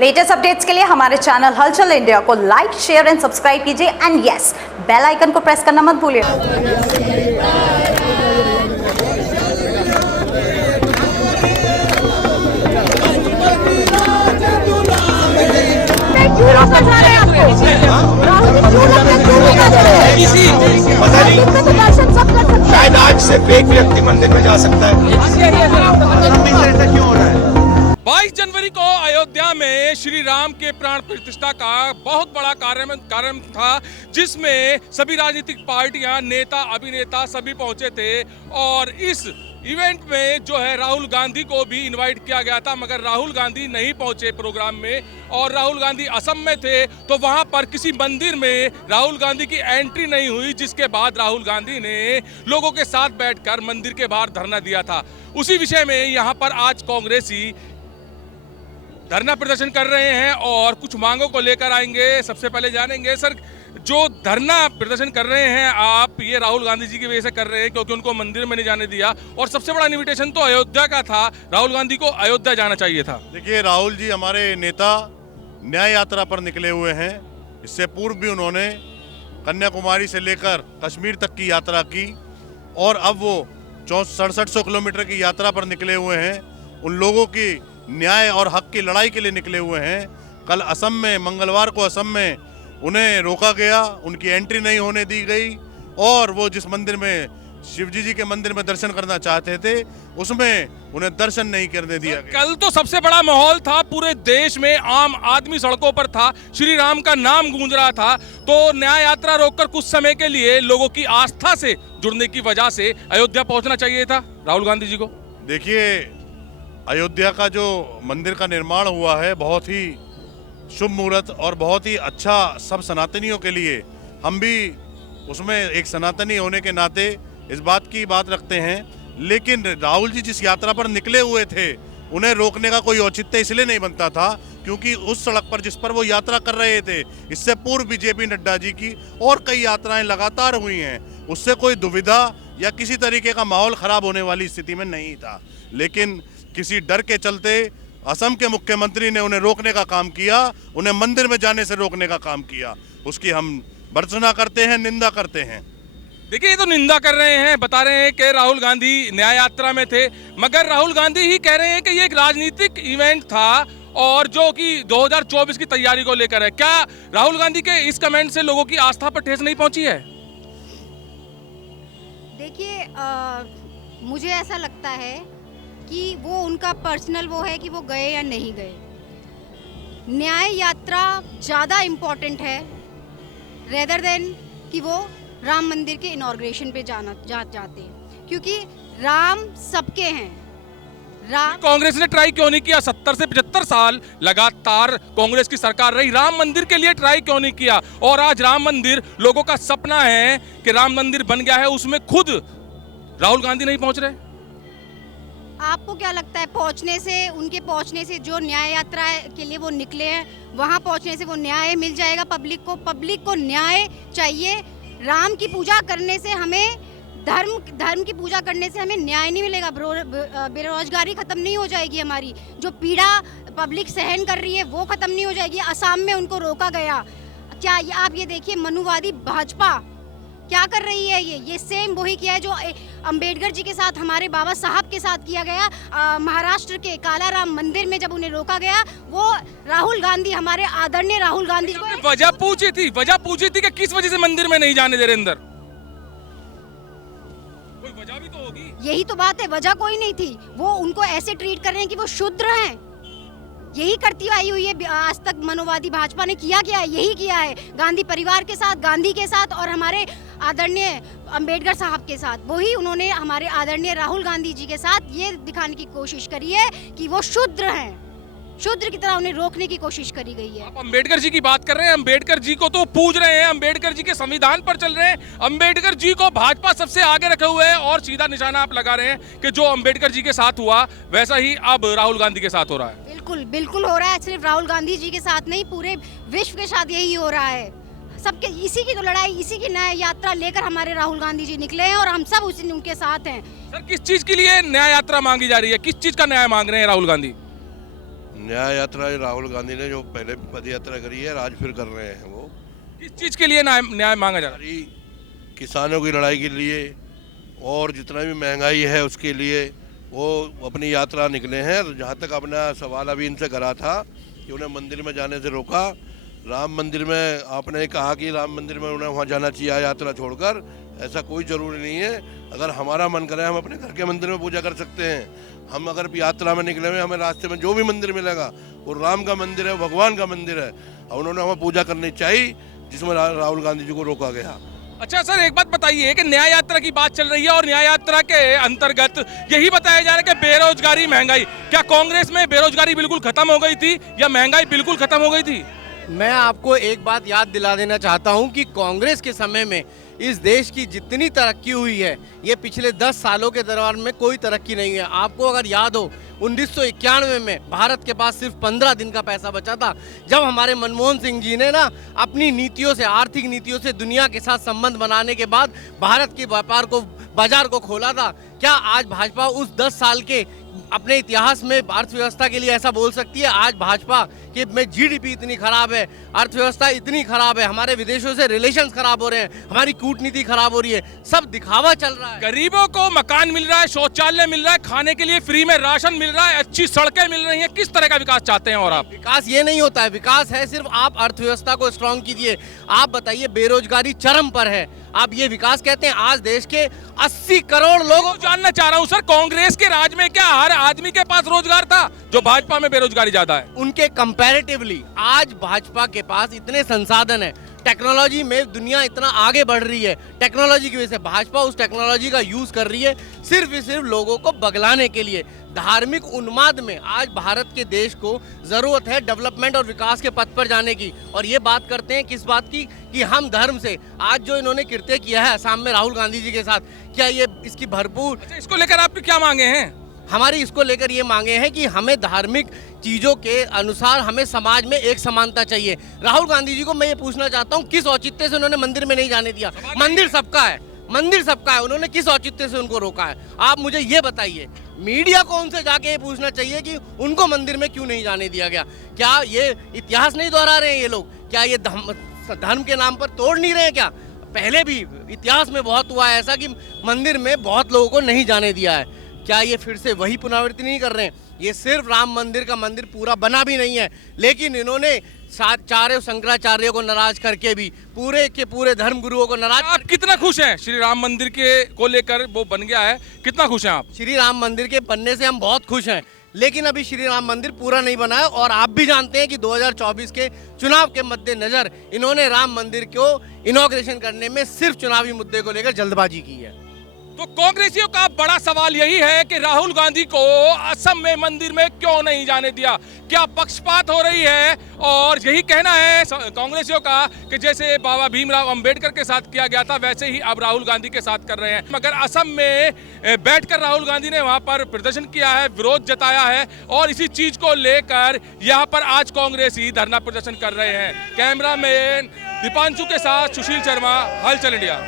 Latest updates के लिए हमारे चैनल हलचल इंडिया को लाइक, शेयर एंड सब्सक्राइब कीजिए एंड यस, बेल आइकन को प्रेस करना मत भूलिए। शायद आज से एक व्यक्ति मंदिर में जा सकता है। क्यों हो रहा है? 22 जनवरी को अयोध्या में श्री राम के प्राण प्रतिष्ठा का बहुत बड़ा कार्यक्रम था, जिसमें सभी राजनीतिक पार्टियां, नेता, अभिनेता सभी पहुंचे थे। और इस इवेंट में जो है राहुल गांधी को भी इनवाइट किया गया था, मगर राहुल गांधी नहीं पहुंचे प्रोग्राम में। और राहुल गांधी असम में थे, तो वहां पर किसी मंदिर में राहुल गांधी की एंट्री नहीं हुई, जिसके बाद राहुल गांधी ने लोगों के साथ बैठकर मंदिर के बाहर धरना दिया था। उसी विषय में यहाँ पर आज कांग्रेसी धरना प्रदर्शन कर रहे हैं और कुछ मांगों को लेकर आएंगे। सबसे पहले जानेंगे, सर, जो धरना प्रदर्शन कर रहे हैं आप, ये राहुल गांधी जी की वजह से कर रहे हैं क्योंकि उनको मंदिर में नहीं जाने दिया, और सबसे बड़ा इन्विटेशन तो अयोध्या का था, राहुल गांधी को अयोध्या जाना चाहिए था। देखिए, राहुल जी हमारे नेता न्याय यात्रा पर निकले हुए हैं। इससे पूर्व भी उन्होंने कन्याकुमारी से लेकर कश्मीर तक की यात्रा की और अब वो 6700 किलोमीटर की यात्रा पर निकले हुए हैं। उन लोगों की न्याय और हक की लड़ाई के लिए निकले हुए हैं। कल असम में, मंगलवार को असम में उन्हें रोका गया, उनकी एंट्री नहीं होने दी गई और वो जिस मंदिर में, शिवजी जी के मंदिर में दर्शन करना चाहते थे, उसमें उन्हें दर्शन नहीं करने दिया गया। कल तो सबसे बड़ा माहौल था, पूरे देश में आम आदमी सड़कों पर था, श्री राम का नाम गूंज रहा था। तो न्याय यात्रा रोककर कुछ समय के लिए लोगों की आस्था से जुड़ने की वजह से अयोध्या पहुंचना चाहिए था राहुल गांधी जी को। देखिए, अयोध्या का जो मंदिर का निर्माण हुआ है, बहुत ही शुभ मुहूर्त और बहुत ही अच्छा सब सनातनियों के लिए। हम भी उसमें एक सनातनी होने के नाते इस बात की बात रखते हैं। लेकिन राहुल जी जिस यात्रा पर निकले हुए थे, उन्हें रोकने का कोई औचित्य इसलिए नहीं बनता था क्योंकि उस सड़क पर जिस पर वो यात्रा कर रहे थे, इससे पूर्व बीजेपी नड्डा जी की और कई यात्राएं लगातार हुई हैं। उससे कोई दुविधा या किसी तरीके का माहौल खराब होने वाली स्थिति में नहीं था। लेकिन किसी डर के चलते असम के मुख्यमंत्री ने उन्हें रोकने का काम किया, उन्हें मंदिर में जाने से रोकने का काम किया। उसकी हम भर्त्सना करते हैं, निंदा करते हैं। देखिए, ये तो निंदा कर रहे हैं, बता रहे हैं कि राहुल गांधी न्याय यात्रा में थे, मगर राहुल गांधी ही कह रहे हैं कि ये एक राजनीतिक इवेंट था और जो कि 2024 की तैयारी को लेकर है। क्या राहुल गांधी के इस कमेंट से लोगों की आस्था पर ठेस नहीं पहुंची है? देखिए, मुझे ऐसा लगता है कि वो उनका पर्सनल वो है कि वो गए या नहीं गए। न्याय यात्रा ज़्यादा इम्पोर्टेंट है रेदर देन कि वो राम मंदिर के इनॉग्रेशन पे जाते हैं, क्योंकि राम सबके हैं। राम कांग्रेस ने ट्राई क्यों नहीं किया? 70 से 75 साल लगातार कांग्रेस की सरकार रही, राम मंदिर के लिए ट्राई क्यों नहीं किया? और आज राम मंदिर लोगों का सपना है कि राम मंदिर बन गया है, उसमें खुद राहुल गांधी नहीं पहुंच रहे। आपको क्या लगता है, उनके पहुंचने से जो न्याय यात्रा के लिए वो निकले हैं, वहां पहुंचने से वो न्याय मिल जाएगा पब्लिक को न्याय चाहिए। राम की पूजा करने से हमें, धर्म की पूजा करने से हमें न्याय नहीं मिलेगा। बेरोजगारी खत्म नहीं हो जाएगी, हमारी जो पीड़ा पब्लिक सहन कर रही है वो खत्म नहीं हो जाएगी। असम में उनको रोका गया। क्या आप ये देखिए, मनुवादी भाजपा क्या कर रही है? ये सेम वही किया है जो अंबेडकर जी के साथ, हमारे बाबा साहब के साथ किया गया। महाराष्ट्र के कालाराम मंदिर में जब उन्हें रोका गया, वो राहुल गांधी, हमारे आदरणीय राहुल गांधी को वजह पूछी थी कि किस वजह से मंदिर में नहीं जाने दे रहे अंदर। कोई वजह भी तो होगी। यही तो बात है, वजह कोई नहीं थी। वो उनको ऐसे ट्रीट कर रहे हैं कि वो शूद्र हैं। यही करती आई हुई है आज तक मनोवादी भाजपा ने। किया क्या है? यही किया है गांधी परिवार के साथ, गांधी के साथ और हमारे आदरणीय अंबेडकर साहब के साथ। वही उन्होंने हमारे आदरणीय राहुल गांधी जी के साथ ये दिखाने की कोशिश करी है कि वो शूद्र हैं। शूद्र की तरह उन्हें रोकने की कोशिश करी गई है। आप अंबेडकर जी की बात कर रहे हैं, अंबेडकर जी को तो पूज रहे हैं, अंबेडकर जी के संविधान पर चल रहे हैं। अंबेडकर जी को भाजपा सबसे आगे रखे हुए है और सीधा निशाना आप लगा रहे हैं कि जो अंबेडकर जी के साथ हुआ वैसा ही अब राहुल गांधी के साथ हो रहा है। बिल्कुल हो रहा है। सिर्फ राहुल गांधी जी के साथ नहीं, पूरे विश्व के साथ यही हो रहा है। सबके इसी की तो लड़ाई, इसी की न्याय यात्रा लेकर हमारे राहुल गांधी जी निकले हैं और हम सब उनके साथ हैं। सर, किस चीज के लिए न्याय यात्रा मांगी जा रही है? किस चीज का न्याय मांग रहे हैं राहुल गांधी? न्याय यात्रा राहुल गांधी ने जो पहले पद यात्रा करी है आज फिर कर रहे हैं। वो किस चीज के लिए न्याय मांगा जा रहा है? सारी किसानों की लड़ाई के लिए और जितना भी महंगाई है उसके लिए वो अपनी यात्रा निकले हैं। जहाँ तक अपना सवाल अभी इनसे करा था कि उन्हें मंदिर में जाने से रोका, राम मंदिर में आपने कहा कि राम मंदिर में उन्हें वहाँ जाना चाहिए यात्रा छोड़कर, ऐसा कोई ज़रूरी नहीं है। अगर हमारा मन करे हम अपने घर के मंदिर में पूजा कर सकते हैं। हम अगर यात्रा में निकले हुए हमें रास्ते में जो भी मंदिर मिलेगा वो राम का मंदिर है, भगवान का मंदिर है और उन्होंने हमें पूजा करनी चाहिए, जिसमें राहुल गांधी जी को रोका गया। अच्छा सर, एक बात बताइए कि न्याय यात्रा की बात चल रही है और न्याय यात्रा के अंतर्गत यही बताया जा रहा है कि बेरोजगारी, महंगाई, क्या कांग्रेस में बेरोजगारी बिल्कुल खत्म हो गई थी या महंगाई बिल्कुल खत्म हो गई थी? मैं आपको एक बात याद दिला देना चाहता हूं कि कांग्रेस के समय में इस देश की जितनी तरक्की हुई है ये पिछले 10 सालों के दौरान में कोई तरक्की नहीं है। आपको अगर याद हो 1991 में भारत के पास सिर्फ 15 दिन का पैसा बचा था, जब हमारे मनमोहन सिंह जी ने ना अपनी नीतियों से, आर्थिक नीतियों से दुनिया के साथ संबंध बनाने के बाद भारत के व्यापार को, बाजार को खोला था। क्या आज भाजपा उस 10 साल के अपने इतिहास में अर्थव्यवस्था के लिए ऐसा बोल सकती है? आज भाजपा कि में जीडीपी इतनी खराब है, अर्थव्यवस्था इतनी खराब है, हमारे विदेशों से रिलेशंस खराब हो रहे हैं, हमारी कूटनीति खराब हो रही है, सब दिखावा चल रहा है। गरीबों को मकान मिल रहा है, शौचालय मिल रहा है, खाने के लिए फ्री में राशन मिल रहा है, अच्छी सड़कें मिल रही हैं, किस तरह का विकास चाहते हैं? और आप? विकास ये नहीं होता है, विकास है सिर्फ आप अर्थव्यवस्था को स्ट्रांग कीजिए। आप बताइए, बेरोजगारी चरम पर है, आप ये विकास कहते हैं? आज देश के 80 करोड़ लोगों तो जानना चाह रहा हूं सर, कांग्रेस के राज में क्या हर आदमी के पास रोजगार था जो भाजपा में बेरोजगारी ज्यादा है? उनके कंपैरेटिवली आज भाजपा के पास इतने संसाधन है, टेक्नोलॉजी में दुनिया इतना आगे बढ़ रही है, टेक्नोलॉजी की वजह से भाजपा उस टेक्नोलॉजी का यूज कर रही है सिर्फ लोगों को बगलाने के लिए। धार्मिक उन्माद में आज भारत के देश को जरूरत है डेवलपमेंट और विकास के पथ पर जाने की। और ये बात करते हैं किस बात की कि हम धर्म से, आज जो इन्होंने कृत्य किया है असम में राहुल गांधी जी के साथ, क्या ये इसकी भरपूर? अच्छा, इसको लेकर आपने क्या मांगे हैं? हमारी इसको लेकर ये मांगे हैं कि हमें धार्मिक चीजों के अनुसार हमें समाज में एक समानता चाहिए। राहुल गांधी जी को मैं ये पूछना चाहता हूँ, किस औचित्य से उन्होंने मंदिर में नहीं जाने दिया? मंदिर सबका है, मंदिर सबका है, उन्होंने किस औचित्य से उनको रोका है? आप मुझे ये बताइए। मीडिया को उनसे जाके ये पूछना चाहिए कि उनको मंदिर में क्यों नहीं जाने दिया गया। क्या ये इतिहास नहीं दोहरा रहे हैं ये लोग? क्या ये धर्म के नाम पर तोड़ नहीं रहे हैं क्या? पहले भी इतिहास में बहुत हुआ है ऐसा कि मंदिर में बहुत लोगों को नहीं जाने दिया है। क्या ये फिर से वही पुनरावृत्ति नहीं कर रहे हैं? ये सिर्फ राम मंदिर का मंदिर पूरा बना भी नहीं है, लेकिन इन्होंने चारों शंकराचार्यों को नाराज करके भी पूरे के पूरे धर्म गुरुओं को नाराज। आप कितना खुश हैं श्री राम मंदिर के को लेकर? वो बन गया है, कितना खुश हैं आप? श्री राम मंदिर के बनने से हम बहुत खुश हैं, लेकिन अभी श्री राम मंदिर पूरा नहीं बना है। और आप भी जानते हैं कि 2024 के चुनाव के मद्देनजर इन्होंने राम मंदिर को इनॉग्रेशन करने में सिर्फ चुनावी मुद्दे को लेकर जल्दबाजी की है। तो कांग्रेसियों का बड़ा सवाल यही है कि राहुल गांधी को असम में मंदिर में क्यों नहीं जाने दिया? क्या पक्षपात हो रही है? और यही कहना है कांग्रेसियों का कि जैसे बाबा भीमराव अंबेडकर के साथ किया गया था वैसे ही अब राहुल गांधी के साथ कर रहे हैं। मगर असम में बैठकर राहुल गांधी ने वहां पर प्रदर्शन किया है, विरोध जताया है और इसी चीज को लेकर यहाँ पर आज कांग्रेसी धरना प्रदर्शन कर रहे हैं। कैमरामैन दीपांशु के साथ सुशील शर्मा, हलचल इंडिया।